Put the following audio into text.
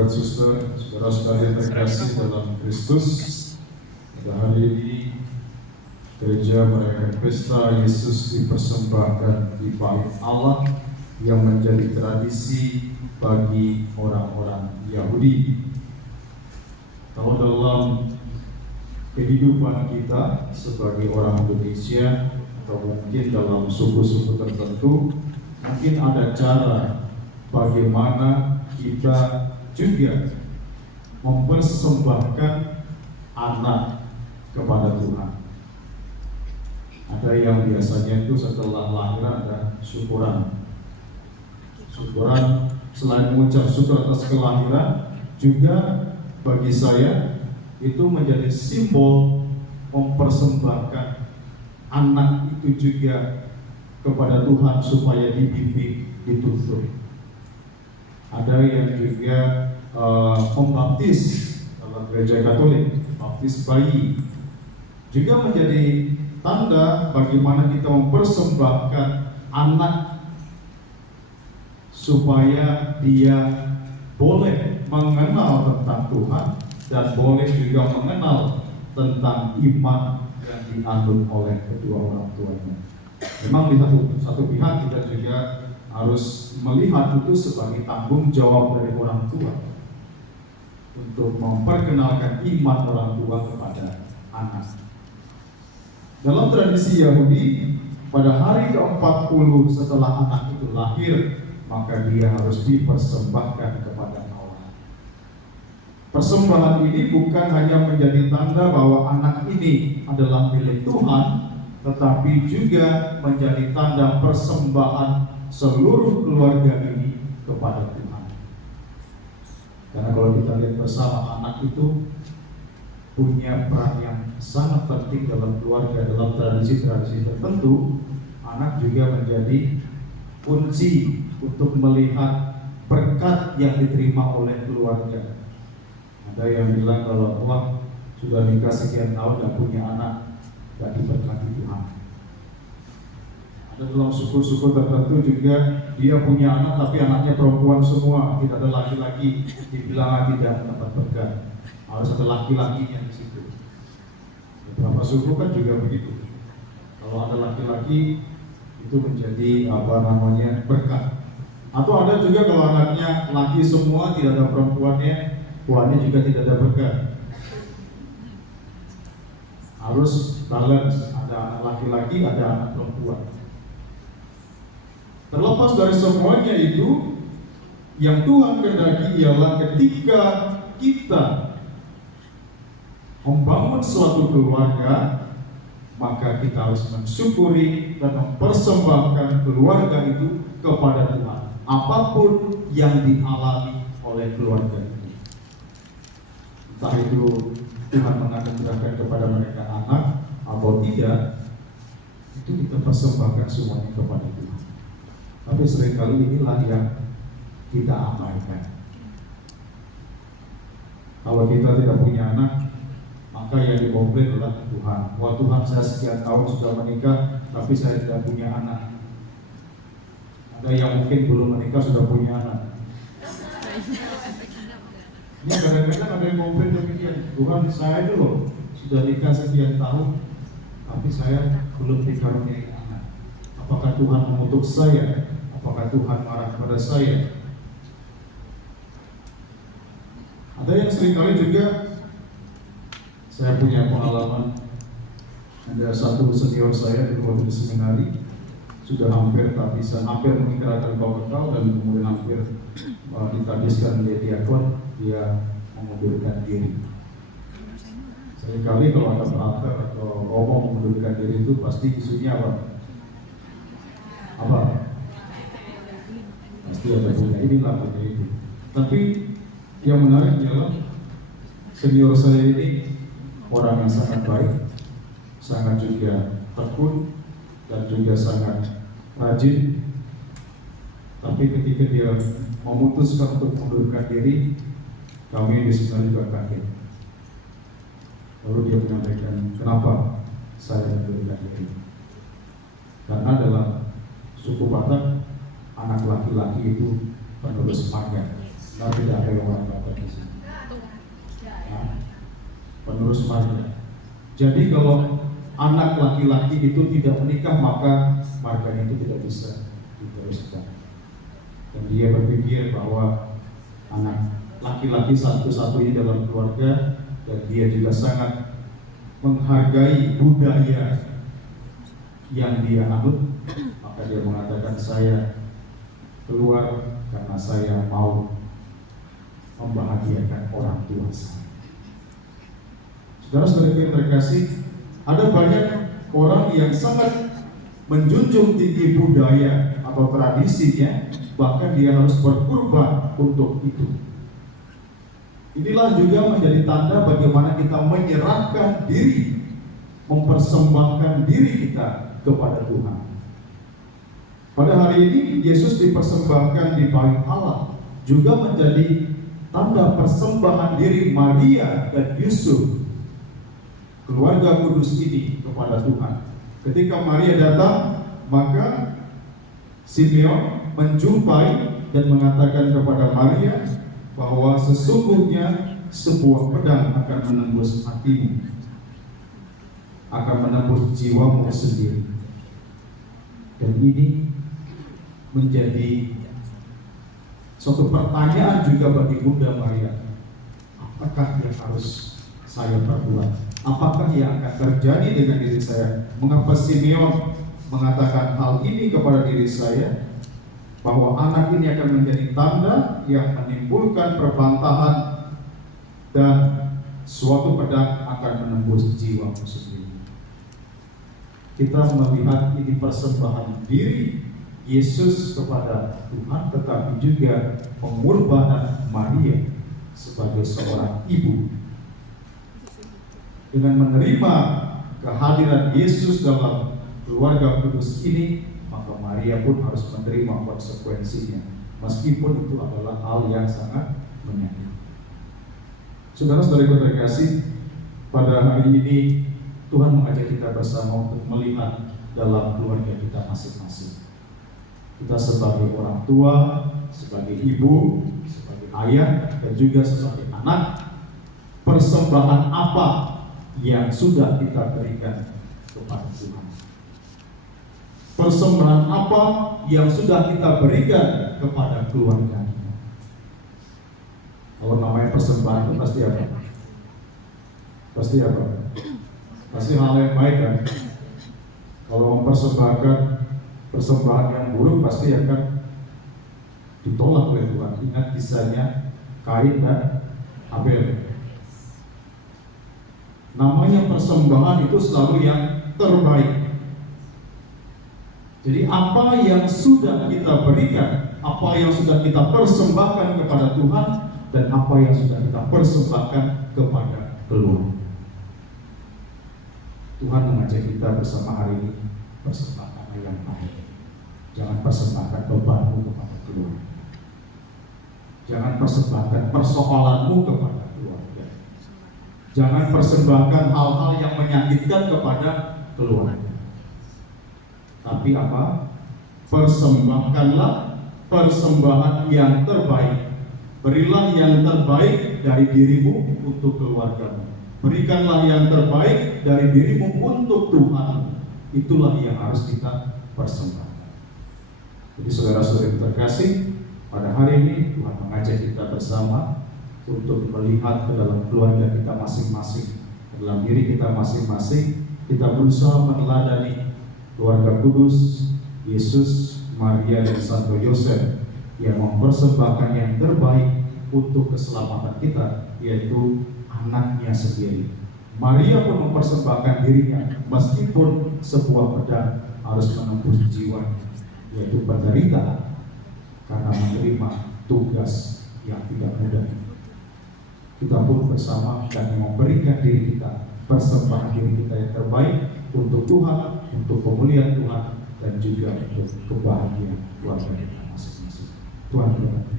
Bapak Suster, saudara-saudara yang terkasih dalam Kristus, pada hari ini gereja merayakan pesta Yesus dipersembahkan di bait Allah yang menjadi tradisi bagi orang-orang Yahudi. Kalau dalam kehidupan kita sebagai orang Indonesia atau mungkin dalam suku-suku tertentu, mungkin ada cara bagaimana kita juga mempersembahkan anak kepada Tuhan. Ada yang biasanya itu setelah lahiran ada syukuran. Syukuran selain mengucap syukur atas kelahiran, juga bagi saya itu menjadi simbol mempersembahkan anak itu juga kepada Tuhan supaya dibimbing, dituntun. Ada yang juga membaptis dalam gereja Katolik, baptis bayi, juga menjadi tanda bagaimana kita mempersembahkan anak supaya dia boleh mengenal tentang Tuhan dan boleh juga mengenal tentang iman yang dianut oleh kedua orang tuanya. Memang di satu pihak kita juga harus melihat itu sebagai tanggung jawab dari orang tua untuk memperkenalkan iman orang tua kepada anak. Dalam tradisi Yahudi, pada hari ke-40 setelah anak itu lahir, maka dia harus dipersembahkan kepada Allah. Persembahan ini bukan hanya menjadi tanda bahwa anak ini adalah milik Tuhan, tetapi juga menjadi tanda persembahan seluruh keluarga ini kepada Tuhan. Karena kalau kita lihat bersama, anak itu punya peran yang sangat penting dalam keluarga. Dalam tradisi-tradisi tertentu, anak juga menjadi kunci untuk melihat berkat yang diterima oleh keluarga. Ada yang bilang kalau wah sudah nikah sekian tahun dan punya anak, gak diberkati Tuhan. Dalam suku-suku tertentu juga dia punya anak tapi anaknya perempuan semua, tidak ada laki-laki, dibilang tidak dapat berkat. Harus ada laki-lakinya di situ. Beberapa suku kan juga begitu. Kalau ada laki-laki itu menjadi berkat. Atau ada juga kalau anaknya laki semua, tidak ada perempuannya, tuannya juga tidak ada berkat. Harus balance, ada anak laki-laki, ada anak perempuan. Terlepas dari semuanya itu, yang Tuhan kehendaki ialah ketika kita membangun suatu keluarga, maka kita harus mensyukuri dan mempersembahkan keluarga itu kepada Tuhan, apapun yang dialami oleh keluarga itu. Entah itu Tuhan menganugerahkan kepada mereka anak atau tidak, itu kita persembahkan semuanya kepada Tuhan. Tapi seringkali inilah yang kita abaikan. Kalau kita tidak punya anak, maka yang dikomplain adalah Tuhan. Wah Tuhan, saya sekian tahun sudah menikah, tapi saya tidak punya anak. Ada yang mungkin belum menikah sudah punya anak. Ini kadang-kadang ada yang komplain demikian. Tuhan, saya dulu sudah nikah sekian tahun, tapi saya belum dikaruniai anak. Apakah Tuhan mengutuk saya? Apakah Tuhan marah kepada saya? Ada yang seringkali juga, saya punya pengalaman. Ada satu senior saya di waktu di seminari, sudah hampir tak bisa, hampir mengikrarkan kau dan kemudian hampir ditadiskan menjadi diakon, dia mengundurkan diri. Seringkali kalau ada praktek atau ngomong mengundurkan diri itu pasti isunya apa? Pasti ada punya inilah punya itu. Tapi yang menarik adalah senior saya ini orang yang sangat baik, sangat juga tekun dan juga sangat rajin. Tapi ketika dia memutuskan untuk mengundurkan diri, kami di sebenarnya juga kaget. Lalu dia menyampaikan, kenapa saya mengundurkan diri? Karena dalam suku Batak, anak laki-laki itu penerus marga, tidak ada yang orang Batak. di sini? Nah, penerus Maria. Jadi kalau anak laki-laki itu tidak menikah, maka marganya itu tidak bisa diteruskan. Dan dia berpikir bahwa anak laki-laki satu-satunya dalam keluarga, dan dia juga sangat menghargai budaya yang dia anut. Maka dia mengatakan, saya keluar karena saya mau membahagiakan orang tua saya. Saudara-saudara yang terkasih, ada banyak orang yang sangat menjunjung tinggi budaya atau tradisinya, bahkan dia harus berkorban untuk itu. Inilah juga menjadi tanda bagaimana kita menyerahkan diri, mempersembahkan diri kita kepada Tuhan. Pada hari ini Yesus dipersembahkan di bait Allah, juga menjadi tanda persembahan diri Maria dan Yusuf, keluarga kudus ini, kepada Tuhan. Ketika Maria datang, maka Simeon menjumpai dan mengatakan kepada Maria bahwa sesungguhnya sebuah pedang akan menembus hatimu, akan menembus jiwamu sendiri. Dan ini menjadi suatu pertanyaan juga bagi Bunda Maria. Apakah yang harus saya perbuat? Apakah yang akan terjadi dengan diri saya? Mengapa Simeon mengatakan hal ini kepada diri saya? Bahwa anak ini akan menjadi tanda yang menimbulkan perbantahan dan suatu pedang akan menembus jiwamu sendiri. Kita melihat ini persembahan diri Yesus kepada Tuhan, tetapi juga pengorbanan Maria sebagai seorang ibu. Dengan menerima kehadiran Yesus dalam keluarga kudus ini, maka Maria pun harus menerima konsekuensinya, meskipun itu adalah hal yang sangat menyakitkan. Saudara-saudara yang terkasih, pada hari ini Tuhan mengajak kita bersama untuk melihat dalam keluarga kita masing-masing. Kita sebagai orang tua, sebagai ibu, sebagai ayah, dan juga sebagai anak, persembahan apa yang sudah kita berikan kepada Tuhan? Persembahan apa yang sudah kita berikan kepada keluarga kita? Kalau namanya persembahan itu pasti apa? Pasti apa? Pasti hal yang baik kan? Kalau mempersembahkan persembahan yang buruk, pasti akan ditolak oleh Tuhan. Ingat kisahnya Kain dan Abel. Namanya persembahan itu selalu yang terbaik. Jadi apa yang sudah kita berikan, apa yang sudah kita persembahkan kepada Tuhan, dan apa yang sudah kita persembahkan kepada keluarga. Tuhan mengajak kita bersama hari ini, persembahkan yang baik. Jangan persembahkan bebanmu kepada keluarga. Jangan persembahkan persoalanmu kepada keluarga. Jangan persembahkan hal-hal yang menyakitkan kepada keluarga. Tapi apa? Persembahkanlah persembahan yang terbaik. Berilah yang terbaik dari dirimu untuk keluargamu. Berikanlah yang terbaik dari dirimu untuk Tuhan. Itulah yang harus kita persembahkan. Jadi saudara-saudara yang terkasih, pada hari ini Tuhan mengajak kita bersama untuk melihat ke dalam keluarga kita masing-masing, dalam diri kita masing-masing. Kita berusaha meneladani keluarga kudus Yesus, Maria, dan Santo Yosef yang mempersembahkan yang terbaik untuk keselamatan kita, yaitu anaknya sendiri. Maria pun mempersembahkan dirinya, meskipun sebuah pedang harus menembus jiwa, yaitu penderitaan, karena menerima tugas yang tidak mudah. Kita pun bersama dan memberikan diri kita, persembahan diri kita yang terbaik untuk Tuhan, untuk pemulihan Tuhan, dan juga untuk kebahagiaan keluarga kita masing-masing. Tuhan berkati.